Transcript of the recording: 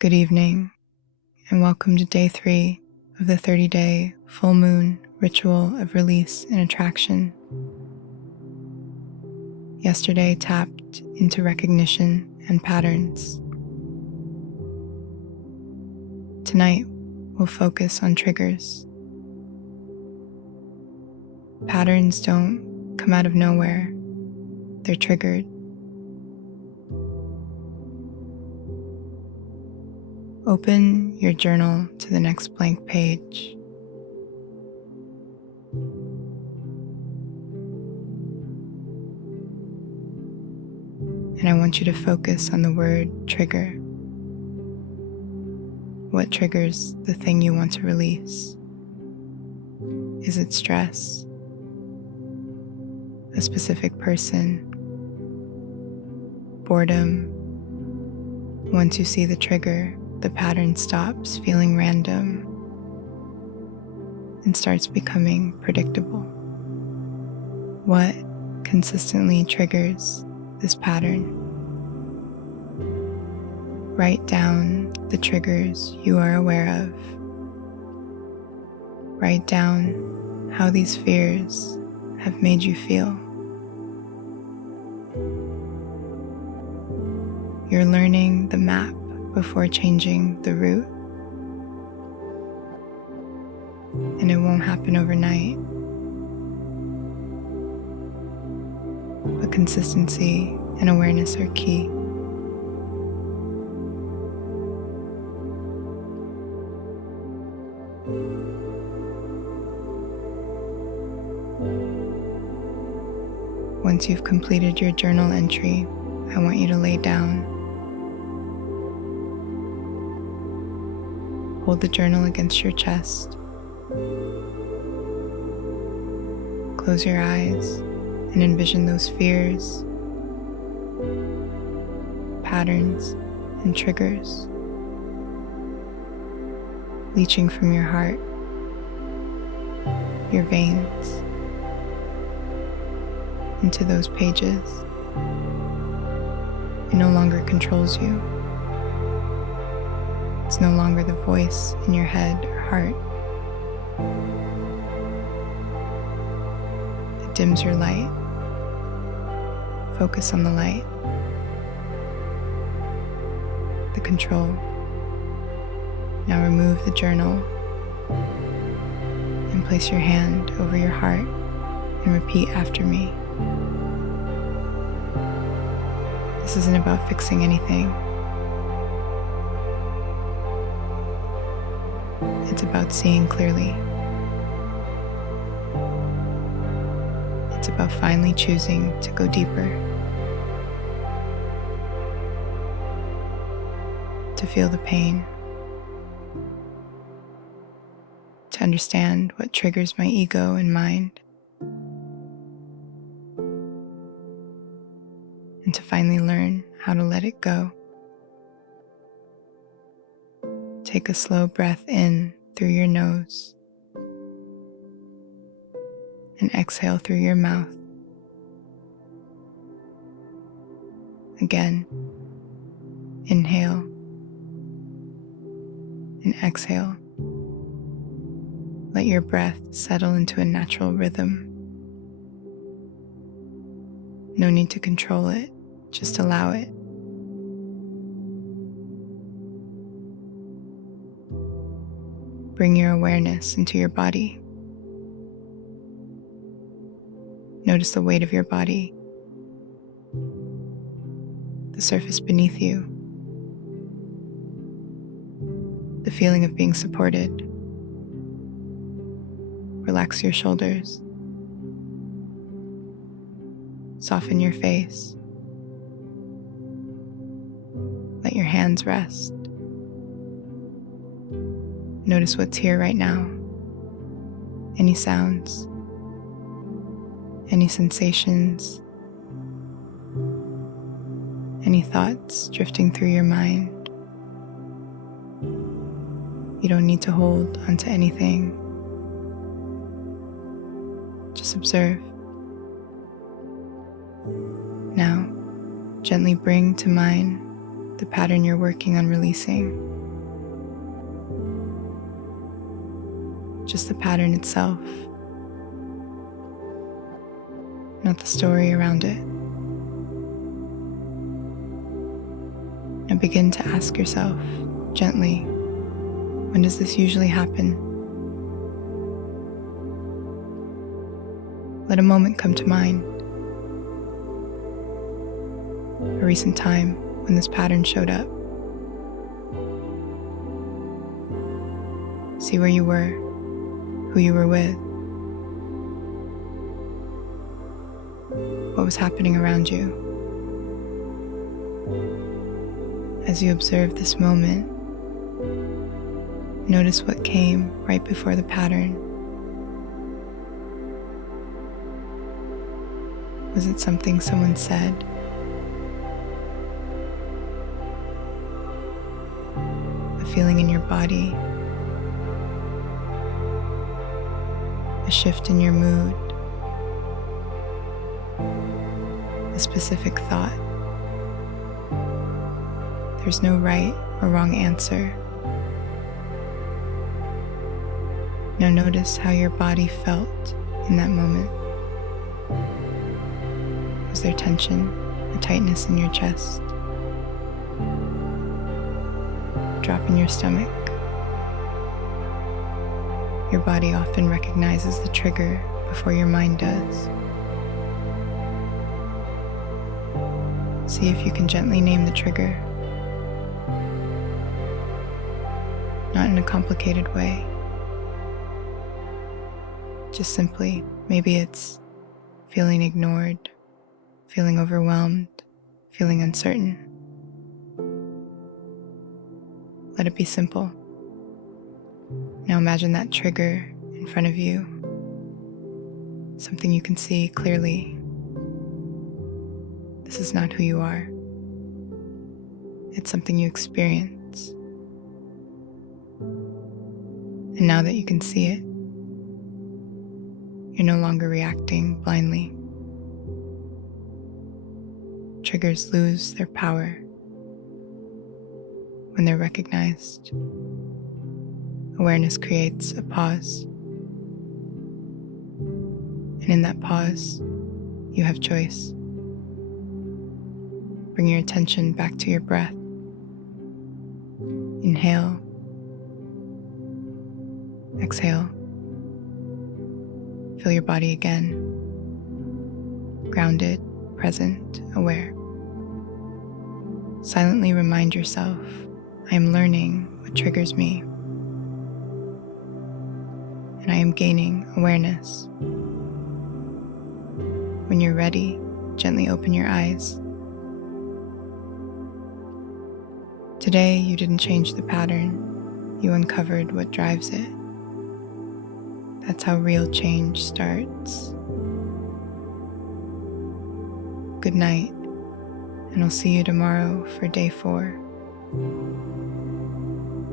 Good evening, and welcome to day 3 of the 30-day full moon ritual of release and attraction. Yesterday tapped into recognition and patterns. Tonight, we'll focus on triggers. Patterns don't come out of nowhere, they're triggered. Open your journal to the next blank page. And I want you to focus on the word trigger. What triggers the thing you want to release? Is it stress? A specific person? Boredom? Once you see the trigger, the pattern stops feeling random and starts becoming predictable. What consistently triggers this pattern? Write down the triggers you are aware of. Write down how these fears have made you feel. You're learning the map before changing the route, and it won't happen overnight. But consistency and awareness are key. Once you've completed your journal entry, I want you to lay down. Hold the journal against your chest. Close your eyes and envision those fears, patterns, and triggers leaching from your heart, your veins, into those pages. It no longer controls you. It's no longer the voice in your head or heart. It dims your light. Focus on the light, the control. Now remove the journal and place your hand over your heart and repeat after me. This isn't about fixing anything. It's about seeing clearly. It's about finally choosing to go deeper, to feel the pain, to understand what triggers my ego and mind, and to finally learn how to let it go. Take a slow breath in through your nose and exhale through your mouth. Again, inhale and exhale. Let your breath settle into a natural rhythm. No need to control it, just allow it. Bring your awareness into your body. Notice the weight of your body, the surface beneath you, the feeling of being supported. Relax your shoulders. Soften your face. Let your hands rest. Notice what's here right now. Any sounds, any sensations, any thoughts drifting through your mind. You don't need to hold onto anything. Just observe. Now, gently bring to mind the pattern you're working on releasing, just the pattern itself, not the story around it. Now begin to ask yourself gently, when does this usually happen? Let a moment come to mind, a recent time when this pattern showed up. See where you were, who you were with, what was happening around you. As you observe this moment, notice what came right before the pattern. Was it something someone said? A feeling in your body? A shift in your mood? A specific thought? There's no right or wrong answer. Now notice how your body felt in that moment. Was there tension, a tightness in your chest, a drop in your stomach? Your body often recognizes the trigger before your mind does. See if you can gently name the trigger. Not in a complicated way. Just simply, maybe it's feeling ignored, feeling overwhelmed, feeling uncertain. Let it be simple. Now imagine that trigger in front of you, something you can see clearly. This is not who you are. It's something you experience. And now that you can see it, you're no longer reacting blindly. Triggers lose their power when they're recognized. Awareness creates a pause. And in that pause, you have choice. Bring your attention back to your breath. Inhale. Exhale. Feel your body again. Grounded, present, aware. Silently remind yourself, I am learning what triggers me. And I am gaining awareness. When you're ready, gently open your eyes. Today, you didn't change the pattern. You uncovered what drives it. That's how real change starts. Good night, and I'll see you tomorrow for day 4.